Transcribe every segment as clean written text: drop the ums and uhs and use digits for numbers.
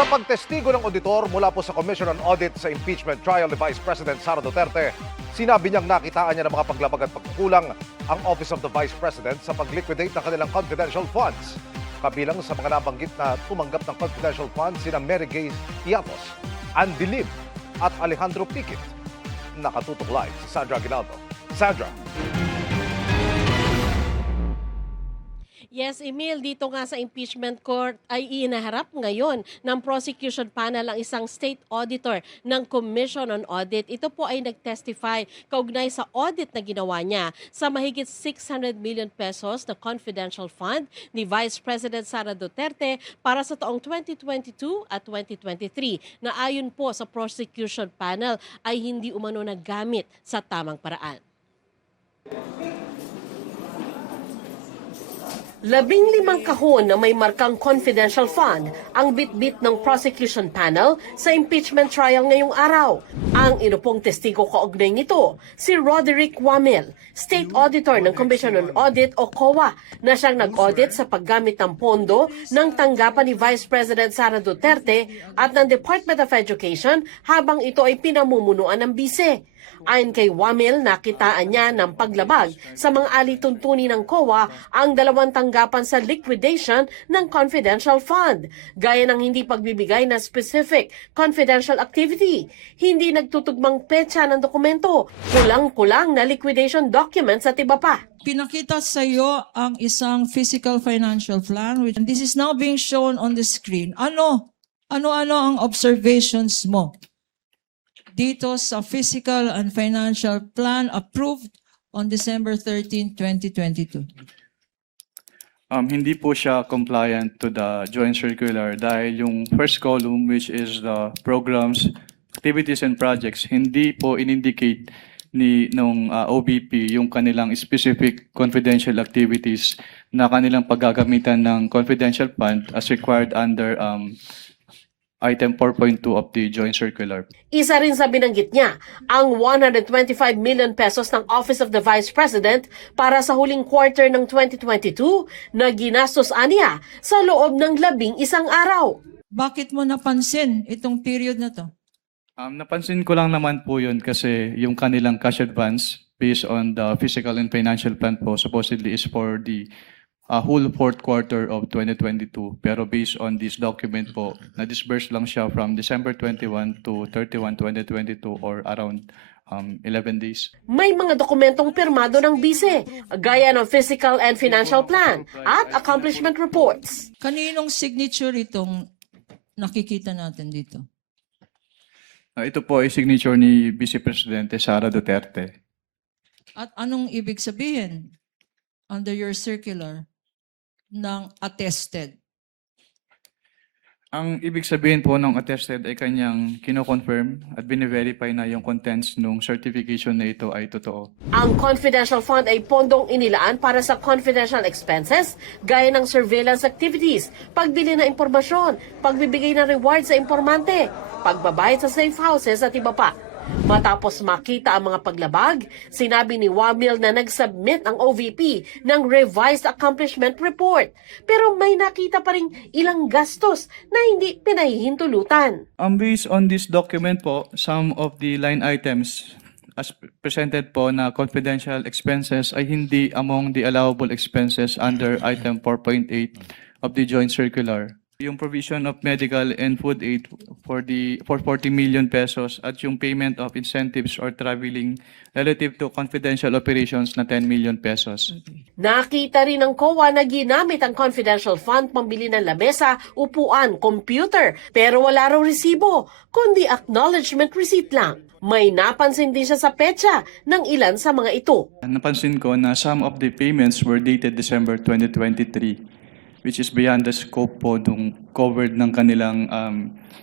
Sa pagtestigo ng auditor mula po sa Commission on Audit sa impeachment trial ni Vice President Sara Duterte, sinabi niyang nakitaan niya ng mga paglabag at pagkukulang ang Office of the Vice President sa pag-liquidate ng kanilang confidential funds. Kabilang sa mga nabanggit na tumanggap ng confidential funds sina Mary Gay Iatos, Andy Lim at Alejandro Piquet. Nakatutok live si Sandra Aguinaldo. Sandra. Yes, Emil, dito nga sa impeachment court ay inaharap ngayon ng prosecution panel ang isang state auditor ng Commission on Audit. Ito po ay nag-testify kaugnay sa audit na ginawa niya sa mahigit 600 million pesos na confidential fund ni Vice President Sara Duterte para sa taong 2022 at 2023 na ayon po sa prosecution panel ay hindi umano nagamit sa tamang paraan. 15 kahon na may markang confidential fund ang bitbit ng prosecution panel sa impeachment trial ngayong araw. Ang inupong testigo kaugnay nito, si Roderick Wamel, State Auditor ng Commission on Audit o COA, na siyang nag-audit sa paggamit ng pondo ng tanggapan ni Vice President Sara Duterte at ng Department of Education habang ito ay pinamumunuan ng bise. Ayon kay Wamel, nakitaan niya ng paglabag sa mga alituntunin ng COA ang dalawang tanggapan sa liquidation ng confidential fund, gaya ng hindi pagbibigay na specific confidential activity, hindi nagtutugmang petsa ng dokumento, kulang-kulang na liquidation documents at iba pa. Pinakita sa iyo ang isang physical financial plan, which and this is now being shown on the screen. Ano ang observations mo dito sa physical and financial plan approved on December 13, 2022? Hindi po siya compliant to the joint circular dahil yung first column, which is the programs, activities and projects, hindi po in-indicate nung OBP yung kanilang specific confidential activities na kanilang paggagamitan ng confidential fund as required under Item 4.2 of the Joint Circular. Isa rin sa binanggit niya, ang 125 million pesos ng Office of the Vice President para sa huling quarter ng 2022 na ginastos aniya sa loob ng 11 araw. Bakit mo napansin itong period na to? Napansin ko lang naman po yun kasi yung kanilang cash advance based on the physical and financial plan po supposedly is for the whole fourth quarter of 2022. Pero based on this document po, na-disburse lang siya from December 21 to 31, 2022 or around 11 days. May mga dokumentong pirmado ng bise, gaya ng physical and financial plan at accomplishment reports. Kaninong signature itong nakikita natin dito? Ito po ay signature ni Vice Presidente Sara Duterte. At anong ibig sabihin under your circular ng attested? Ang ibig sabihin po ng attested ay kanyang kino-confirm at bine-verify na yung contents ng certification na ito ay totoo. Ang confidential fund ay pondong inilaan para sa confidential expenses gaya ng surveillance activities, pagbili ng impormasyon, pagbibigay ng reward sa informante, pagbabayad sa safe houses at iba pa. Matapos makita ang mga paglabag, sinabi ni Wamil na nag-submit ang OVP ng revised accomplishment report. Pero may nakita pa rin ilang gastos na hindi pinahihintulutan. Based on this document po, some of the line items as presented po na confidential expenses ay hindi among the allowable expenses under item 4.8 of the joint circular. Yung provision of medical and food aid for 40 million pesos at yung payment of incentives or traveling relative to confidential operations na 10 million pesos. Nakita rin ng COA na ginamit ang confidential fund pambili ng lamesa, upuan, computer, pero wala raw resibo, kundi acknowledgement receipt lang. May napansin din siya sa petsa ng ilan sa mga ito. Napansin ko na some of the payments were dated December 2023. Which is beyond the scope po nung covered ng kanilang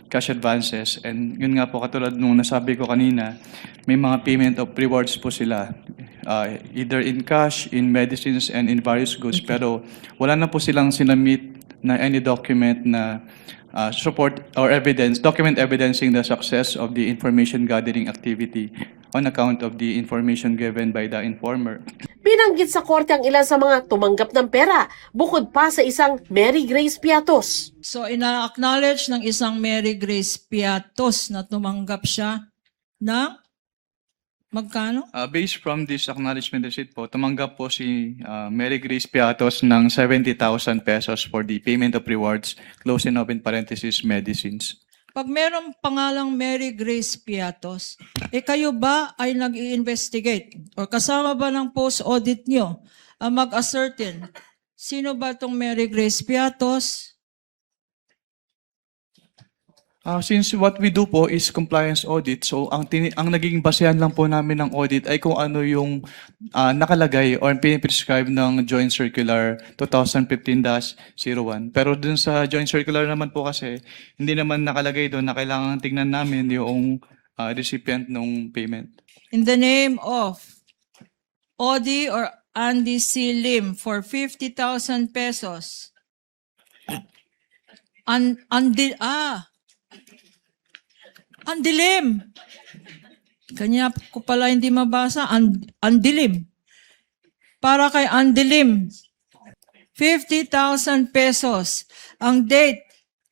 cash advances. And yun nga po, katulad nung nasabi ko kanina, may mga payment of rewards po sila. Either in cash, in medicines, and in various goods. Pero wala na po silang sinamit na any document na support or evidence, document evidencing the success of the information gathering activity on account of the information given by the informer. Binanggit sa korte ang ilan sa mga tumanggap ng pera, bukod pa sa isang Mary Grace Piatos. So ina-acknowledge ng isang Mary Grace Piatos na tumanggap siya ng magkano? Based from this acknowledgement receipt po, tumanggap po si Mary Grace Piatos ng 70,000 pesos for the payment of rewards, close and open parenthesis, medicines. Pag merong pangalang Mary Grace Piatos, kayo ba ay nag-i-investigate o kasama ba ng post-audit nyo ang mag-ascertain sino ba itong Mary Grace Piatos? Since what we do po is compliance audit, so ang nagiging basehan lang po namin ng audit ay kung ano yung nakalagay or piniprescribe ng Joint Circular 2015-01. Pero dun sa Joint Circular naman po kasi, hindi naman nakalagay doon na kailangan tingnan namin yung recipient ng payment. In the name of Odi or Andy C. Lim for 50,000 pesos. Andilim. Kanya ko pala hindi mabasa. Andilim. Para kay Andilim. 50,000 pesos. Ang date,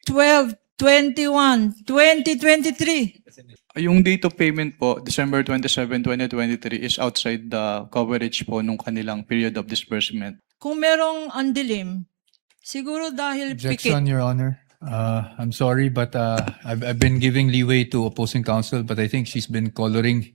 12/21/2023. Yung date of payment po, December 27, 2023 is outside the coverage po nung kanilang period of disbursement. Kung merong andilim, siguro dahil Objection, pikit. Your Honor. I'm sorry, but I've been giving leeway to opposing counsel, but I think she's been coloring,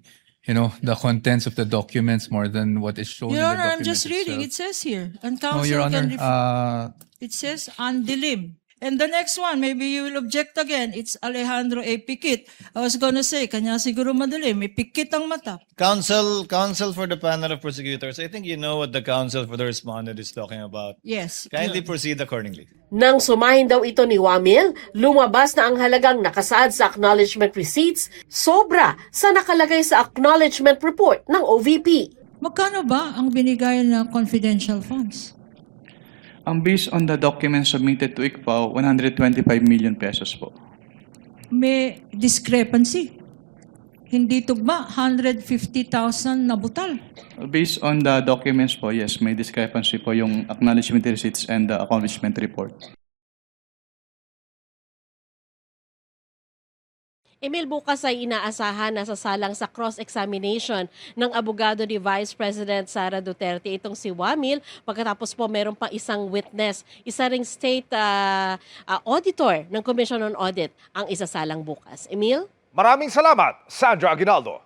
the contents of the documents more than what is shown in Your the Honor, I'm document just reading. It itself. says here. And No, counsel Your can Honor, It says andilim. And the next one, maybe you will object again. It's Alejandro A. Pikit. I was gonna say, kanya siguro madilim. May pikit ang mata. Counsel for the panel of prosecutors, I think you know what the counsel for the respondent is talking about. Yes. Kindly proceed accordingly. Nang sumahin daw ito ni Wamil, lumabas na ang halagang nakasaad sa acknowledgement receipts, sobra sa nakalagay sa acknowledgement report ng OVP. Magkano ba ang binigay na confidential funds? Based on the documents submitted to ICFAO, 125 million pesos po. May discrepancy. Hindi tugma, 150,000 na butal. Based on the documents po, yes, may discrepancy po yung acknowledgement receipts and the accomplishment report. Emil, bukas ay inaasahan na sasalang sa cross-examination ng abogado ni Vice President Sara Duterte itong si Wamil. Pagkatapos po meron pa isang witness, isa ring state auditor ng Commission on Audit ang isasalang bukas. Emil? Maraming salamat, Sandra Aguinaldo.